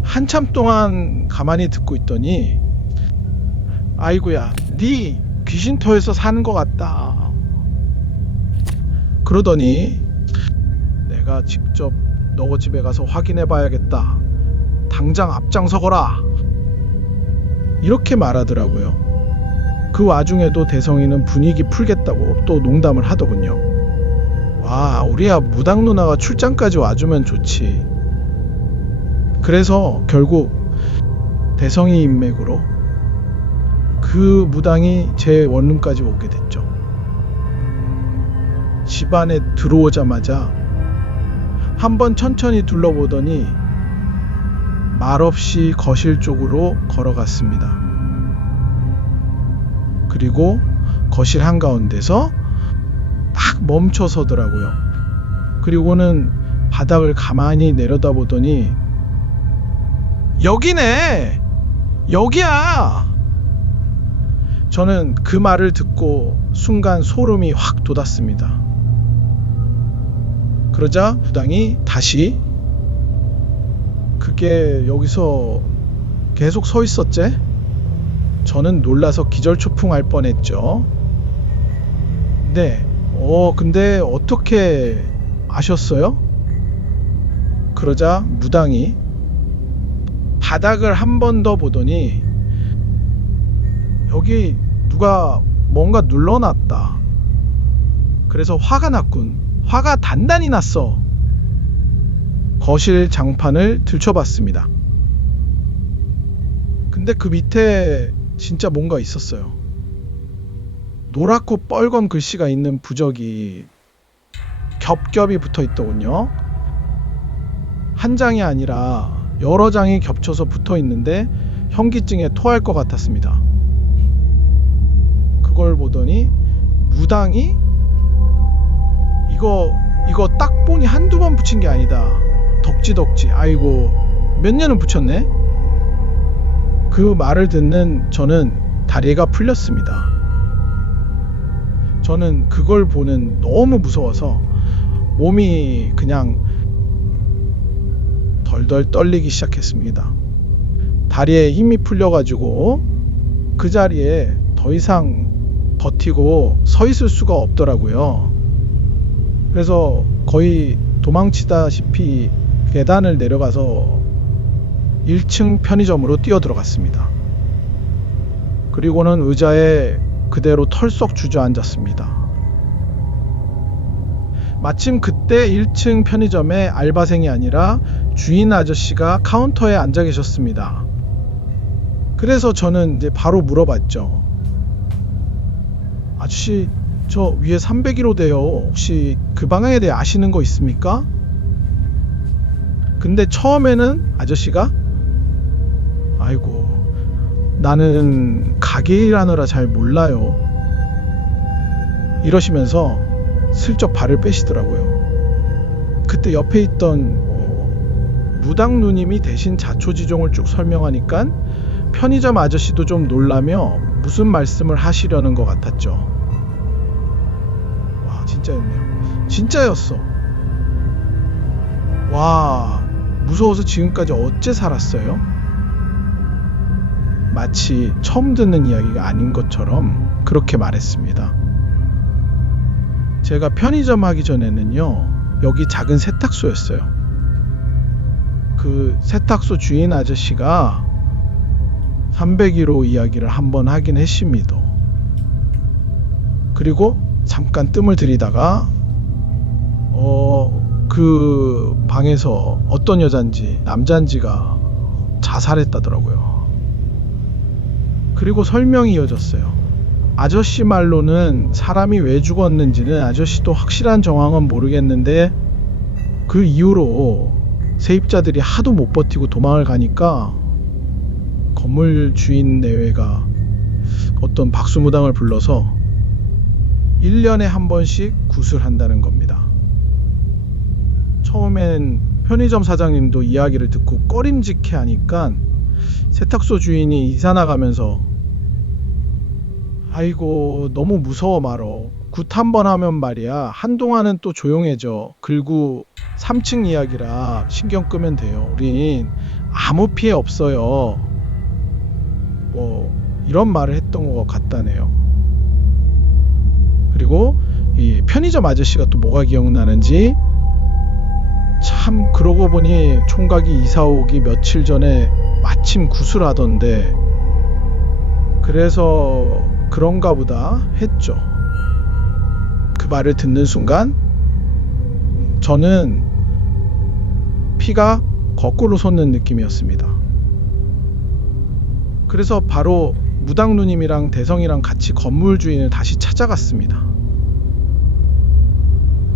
한참 동안 가만히 듣고 있더니, 아이고야, 네 귀신터에서 사는 것 같다 그러더니, 내가 직접 너 집에 가서 확인해 봐야겠다, 당장 앞장서거라, 이렇게 말하더라고요. 그 와중에도 대성이는 분위기 풀겠다고 또 농담을 하더군요. 와, 우리야 무당 누나가 출장까지 와주면 좋지. 그래서 결국 대성이 인맥으로 그 무당이 제 원룸까지 오게 됐죠. 집 안에 들어오자마자 한번 천천히 둘러보더니 말없이 거실 쪽으로 걸어갔습니다. 그리고 거실 한가운데서 딱 멈춰서더라고요. 그리고는 바닥을 가만히 내려다보더니, 여기네! 여기야! 저는 그 말을 듣고 순간 소름이 확 돋았습니다. 그러자 무당이 다시, 그게 여기서 계속 서 있었제? 저는 놀라서 기절초풍할 뻔했죠. 네, 근데 어떻게 아셨어요? 그러자 무당이 바닥을 한 번 더 보더니, 여기 누가 뭔가 눌러놨다. 그래서 화가 났군. 화가 단단히 났어. 거실 장판을 들춰봤습니다. 근데 그 밑에 진짜 뭔가 있었어요. 노랗고 빨간 글씨가 있는 부적이 겹겹이 붙어 있더군요. 한 장이 아니라 여러 장이 겹쳐서 붙어 있는데 현기증에 토할 것 같았습니다. 그걸 보더니 무당이 이거 딱 보니 한두 번 붙인 게 아니다. 덕지덕지. 아이고, 몇 년은 붙였네. 그 말을 듣는 저는 다리가 풀렸습니다. 저는 그걸 보는 너무 무서워서 몸이 그냥 덜덜 떨리기 시작했습니다. 다리에 힘이 풀려가지고 그 자리에 더 이상 버티고 서 있을 수가 없더라고요. 그래서 거의 도망치다시피 계단을 내려가서 1층 편의점으로 뛰어들어갔습니다. 그리고는 의자에 그대로 털썩 주저앉았습니다. 마침 그때 1층 편의점에 알바생이 아니라 주인 아저씨가 카운터에 앉아 계셨습니다. 그래서 저는 이제 바로 물어봤죠. 아저씨, 저 위에 301호 돼요. 혹시 그 방향에 대해 아시는 거 있습니까? 근데 처음에는 아저씨가, 아이고, 나는 가게 일하느라 잘 몰라요, 이러시면서 슬쩍 발을 빼시더라고요. 그때 옆에 있던 무당 누님이 대신 자초지종을 쭉 설명하니까 편의점 아저씨도 좀 놀라며 무슨 말씀을 하시려는 것 같았죠. 와, 진짜였네요. 진짜였어. 와, 무서워서 지금까지 어째 살았어요? 마치 처음 듣는 이야기가 아닌 것처럼 그렇게 말했습니다. 제가 편의점 하기 전에는요, 여기 작은 세탁소였어요. 그 세탁소 주인 아저씨가 301호 이야기를 한번 하긴 했습니다. 그리고 잠깐 뜸을 들이다가 그 방에서 어떤 여잔지 남잔지가 자살했다더라고요. 그리고 설명이 이어졌어요. 아저씨 말로는 사람이 왜 죽었는지는 아저씨도 확실한 정황은 모르겠는데 그 이후로 세입자들이 하도 못 버티고 도망을 가니까 건물 주인 내외가 어떤 박수무당을 불러서 1년에 한 번씩 구술한다는 겁니다. 처음엔 편의점 사장님도 이야기를 듣고 꺼림직해 하니까 세탁소 주인이 이사 나가면서 아이고 너무 무서워 말어. 굿 한 번 하면 말이야 한동안은 또 조용해져. 그리고 3층 이야기라 신경 끄면 돼요. 우린 아무 피해 없어요. 뭐 이런 말을 했던 것 같다네요. 그리고 이 편의점 아저씨가 또 뭐가 기억나는지 참 그러고 보니 총각이 이사 오기 며칠 전에 마침 구슬하던데 그래서 그런가 보다 했죠. 그 말을 듣는 순간 저는 피가 거꾸로 솟는 느낌이었습니다. 그래서 바로 무당 누님이랑 대성이랑 같이 건물 주인을 다시 찾아갔습니다.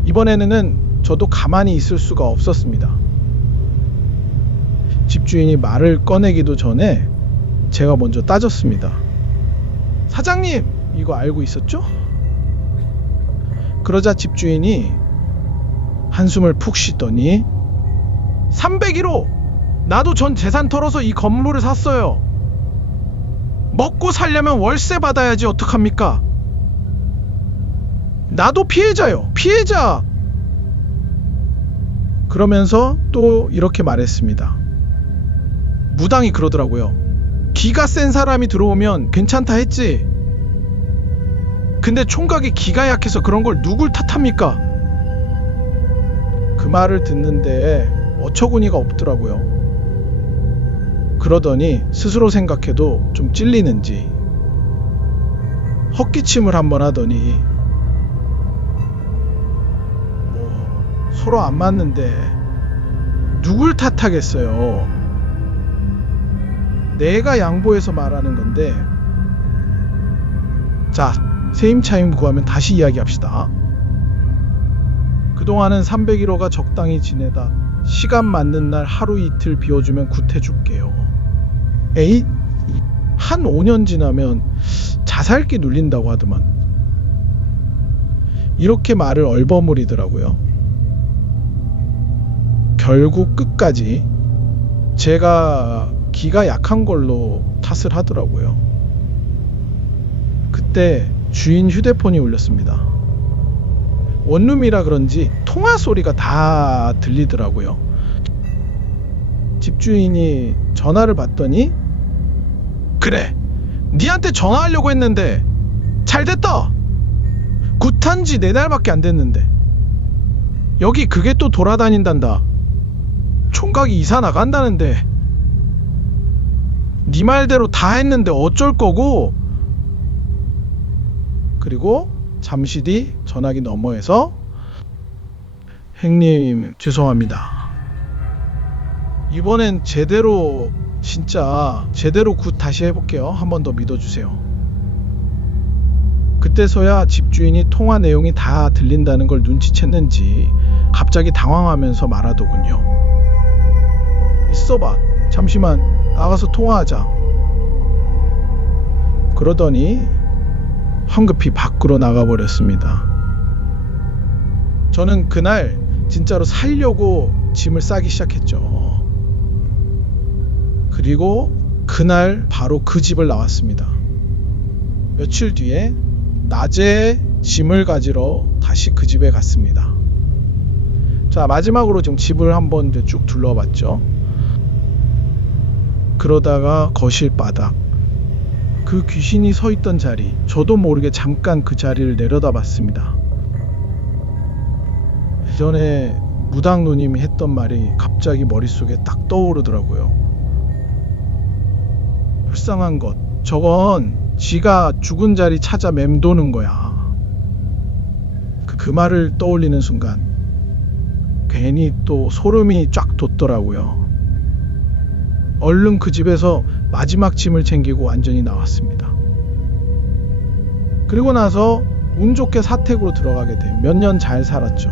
이번에는 저도 가만히 있을 수가 없었습니다. 집주인이 말을 꺼내기도 전에 제가 먼저 따졌습니다. 사장님, 이거 알고 있었죠? 그러자 집주인이 한숨을 푹 쉬더니 301호! 나도 전 재산 털어서 이 건물을 샀어요. 먹고 살려면 월세 받아야지 어떡합니까? 나도 피해자요. 피해자! 그러면서 또 이렇게 말했습니다. 무당이 그러더라고요. 기가 센 사람이 들어오면 괜찮다 했지. 근데 총각이 기가 약해서 그런 걸 누굴 탓합니까? 그 말을 듣는데 어처구니가 없더라고요. 그러더니 스스로 생각해도 좀 찔리는지 헛기침을 한번 하더니 뭐 서로 안 맞는데 누굴 탓하겠어요. 내가 양보해서 말하는 건데 자, 세임차임 구하면 다시 이야기합시다. 그동안은 301호가 적당히 지내다 시간 맞는 날 하루 이틀 비워주면 굿해줄게요. 에이? 한 5년 지나면 자살기 눌린다고 하더만. 이렇게 말을 얼버무리더라고요. 결국 끝까지 제가 기가 약한 걸로 탓을 하더라고요. 그때 주인 휴대폰이 울렸습니다. 원룸이라 그런지 통화 소리가 다 들리더라고요. 집주인이 전화를 받더니 그래, 니한테 전화하려고 했는데 잘됐다. 굿한 지 4달밖에 안 됐는데 여기 그게 또 돌아다닌단다. 총각이 이사 나간다는데 니 말대로 다 했는데 어쩔 거고. 그리고 잠시 뒤 전화기 너머에서 형님 죄송합니다. 이번엔 제대로 진짜 제대로 굿 다시 해볼게요. 한 번 더 믿어주세요. 그때서야 집주인이 통화 내용이 다 들린다는 걸 눈치챘는지 갑자기 당황하면서 말하더군요. 있어봐. 잠시만 나가서 통화하자. 그러더니 황급히 밖으로 나가버렸습니다. 저는 그날 진짜로 살려고 짐을 싸기 시작했죠. 그리고 그날 바로 그 집을 나왔습니다. 며칠 뒤에 낮에 짐을 가지러 다시 그 집에 갔습니다. 자, 마지막으로 지금 집을 한번 쭉 둘러봤죠. 그러다가 거실 바닥, 그 귀신이 서 있던 자리, 저도 모르게 잠깐 그 자리를 내려다봤습니다. 예전에 무당 누님이 했던 말이 갑자기 머릿속에 딱 떠오르더라고요. 불쌍한 것, 저건 지가 죽은 자리 찾아 맴도는 거야. 그 말을 떠올리는 순간 괜히 또 소름이 쫙 돋더라고요. 얼른 그 집에서 마지막 짐을 챙기고 완전히 나왔습니다. 그리고 나서 운 좋게 사택으로 들어가게 돼 몇 년 잘 살았죠.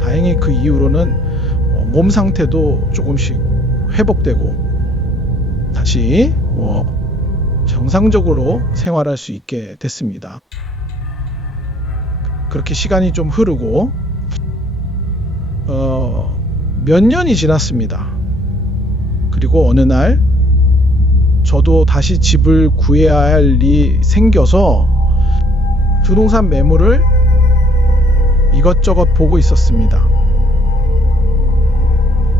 다행히 그 이후로는 몸 상태도 조금씩 회복되고 다시 정상적으로 생활할 수 있게 됐습니다. 그렇게 시간이 좀 흐르고 몇 년이 지났습니다. 그리고 어느 날 저도 다시 집을 구해야 할 일이 생겨서 부동산 매물을 이것저것 보고 있었습니다.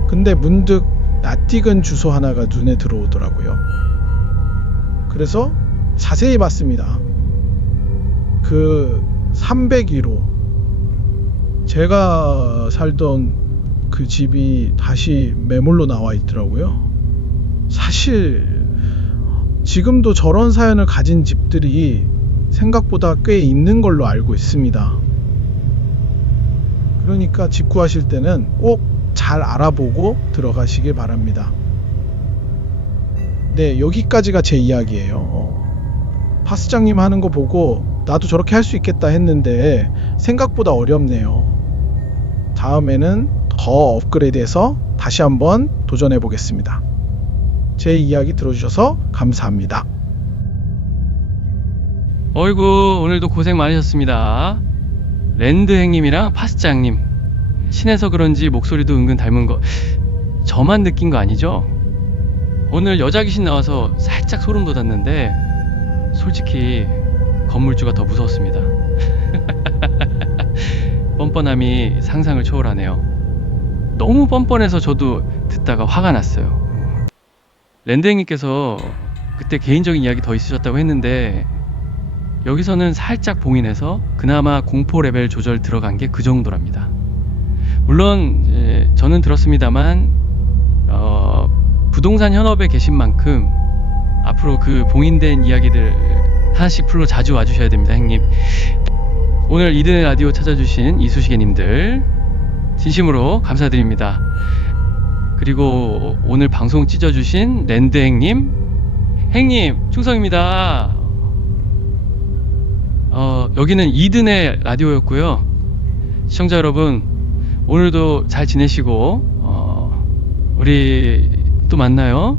근데 문득 낯익은 주소 하나가 눈에 들어오더라고요. 그래서 자세히 봤습니다. 그 301호, 제가 살던 그 집이 다시 매물로 나와 있더라고요. 사실 지금도 저런 사연을 가진 집들이 생각보다 꽤 있는 걸로 알고 있습니다. 그러니까 집 구하실 때는 꼭 잘 알아보고 들어가시길 바랍니다. 네, 여기까지가 제 이야기예요. 파스장님 하는 거 보고 나도 저렇게 할 수 있겠다 했는데 생각보다 어렵네요. 다음에는 더 업그레이드해서 다시 한번 도전해 보겠습니다. 제 이야기 들어주셔서 감사합니다. 어이구, 오늘도 고생 많으셨습니다. 랜드 행님이랑 파스장님, 친해서 그런지 목소리도 은근 닮은 거 저만 느낀 거 아니죠? 오늘 여자 귀신 나와서 살짝 소름 돋았는데 솔직히 건물주가 더 무서웠습니다. 뻔뻔함이 상상을 초월하네요. 너무 뻔뻔해서 저도 듣다가 화가 났어요. 랜드 행님께서 그때 개인적인 이야기 더 있으셨다고 했는데 여기서는 살짝 봉인해서 그나마 공포 레벨 조절 들어간 게 그 정도랍니다. 물론 저는 들었습니다만 부동산 현업에 계신 만큼 앞으로 그 봉인된 이야기들 하나씩 풀로 자주 와주셔야 됩니다, 형님. 오늘 이든의 라디오 찾아주신 이수시개님들 진심으로 감사드립니다. 그리고 오늘 방송 찢어주신 랜드 행님 충성입니다. 여기는 이든의 라디오였고요. 시청자 여러분, 오늘도 잘 지내시고 우리 또 만나요.